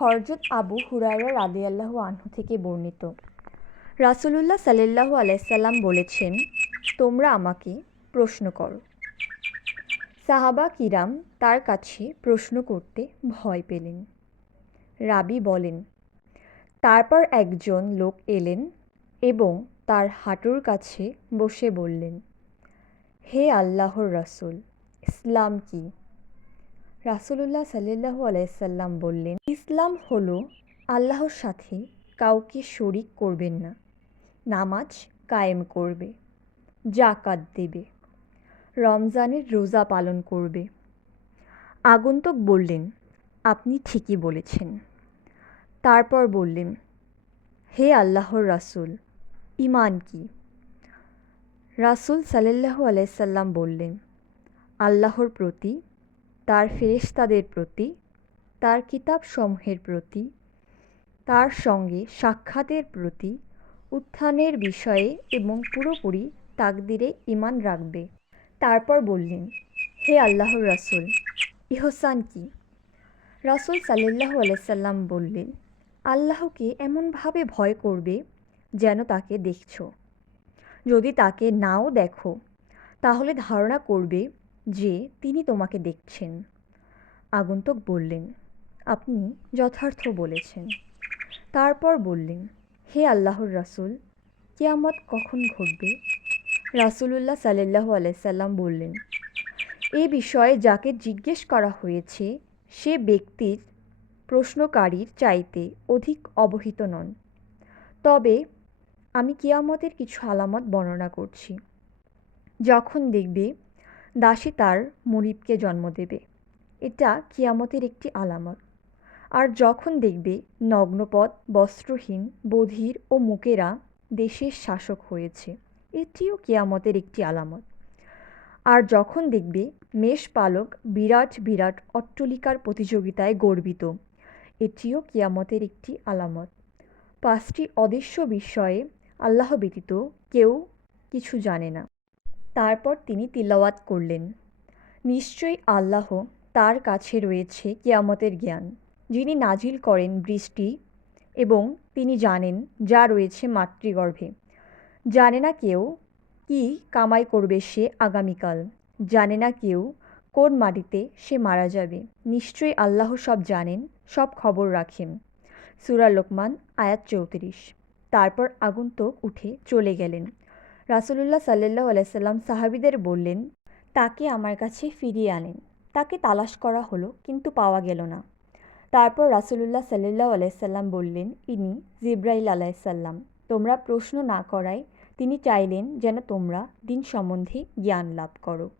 হরজত আবু হুরায়রা রাদিয়াল্লাহু আনহু থেকে বর্ণিত। রাসূলুল্লাহ সাল্লাল্লাহু আলাইসাল্লাম বলেছেন, তোমরা আমাকে প্রশ্ন করো। সাহাবা কিরাম তার কাছে প্রশ্ন করতে ভয় পেলেন। রাবি বলেন, তারপর একজন লোক এলেন এবং তার হাঁটুর কাছে বসে বললেন, হে আল্লাহর রাসূল, ইসলাম কি রাসূলুল্লাহ সাল্লাল্লাহু আলাইসাল্লাম বললেন, ইসলাম হলো আল্লাহর সাথে কাউকে শরিক করবেন না, নামাজ কায়েম করবে জাকাত দেবে, রমজানের রোজা পালন করবে। আগন্তুক বললেন, আপনি ঠিকই বলেছেন। তারপর বললেন, হে আল্লাহর রাসূল ইমান কি? রাসূল সাল্লাল্লাহু আলাইসাল্লাম বললেন, আল্লাহর প্রতি তার ফেরেশতাদের প্রতি, তার কিতাবসমূহের প্রতি, তার সঙ্গে সাক্ষাতের প্রতি, উত্থানের বিষয়ে এবং পুরোপুরি তাকদিরে ইমান রাখবে। তারপর বললেন, হে আল্লাহর রাসূল, ইহসান কি? রাসূল সাল্লাল্লাহু আলাইসাল্লাম বললেন, আল্লাহকে এমনভাবে ভয় করবে যেন তাকে দেখছ। যদি তাকে নাও দেখো, তাহলে ধারণা করবে যে তিনি তোমাকে দেখছেন। আগন্তুক বললেন, আপনি যথার্থ বলেছেন। তারপর বললেন, হে আল্লাহর রাসূল, কিয়ামত কখন ঘটবে? রাসূলুল্লাহ সাল্লাল্লাহু আলাইসাল্লাম বললেন, এ বিষয়ে যাকে জিজ্ঞেস করা হয়েছে, সে ব্যক্তির প্রশ্নকারীর চাইতে অধিক অবহিত নন। তবে আমি কিয়ামতের কিছু আলামত বর্ণনা করছি। যখন দেখবে দাসী তার মুরিবকে জন্ম দেবে। এটা কিয়ামতের একটি আলামত। আর যখন দেখবে নগ্নপদ বস্ত্রহীন, বধির ও মুকেরা দেশের শাসক হয়েছে, এটিও কিয়ামতের একটি আলামত। আর যখন দেখবে মেষপালক বিরাট বিরাট অট্টলিকার প্রতিযোগিতায় গর্বিত, এটিও কিয়ামতের একটি আলামত। পাঁচটি অদৃশ্য বিষয়ে আল্লাহ ব্যতীত কেউ কিছু জানে না। তারপর তিনি তিলাওয়াত করলেন। নিশ্চয়ই আল্লাহ তার কাছে রয়েছে কিয়ামতের জ্ঞান, যিনি নাজিল করেন বৃষ্টি এবং তিনি জানেন যা রয়েছে মাতৃগর্ভে। জানে না কেউ কি কামাই করবে সে আগামীকাল। জানে না কেউ কোন মাটিতে সে মারা যাবে। নিশ্চয়ই আল্লাহ সব জানেন, সব খবর রাখেন। সুরা লোকমান, আয়াত চৌত্রিশ। তারপর আগন্তুক উঠে চলে গেলেন। রাসুলুল্লাহ সাল্লাহ আলাইসাল্লাম সাহাবিদের বললেন, তাকে আমার কাছে ফিরিয়ে আনেন। তাকে তালাশ করা হলো, কিন্তু পাওয়া গেল না। তারপর রাসুলুল্লাহ সাল্লাহ আলাইসাল্লাম বললেন, ইনি জিব্রাইল আলাইসাল্লাম তোমরা প্রশ্ন না করায় তিনি চাইলেন যেন তোমরা দিন সম্বন্ধে জ্ঞান লাভ করো।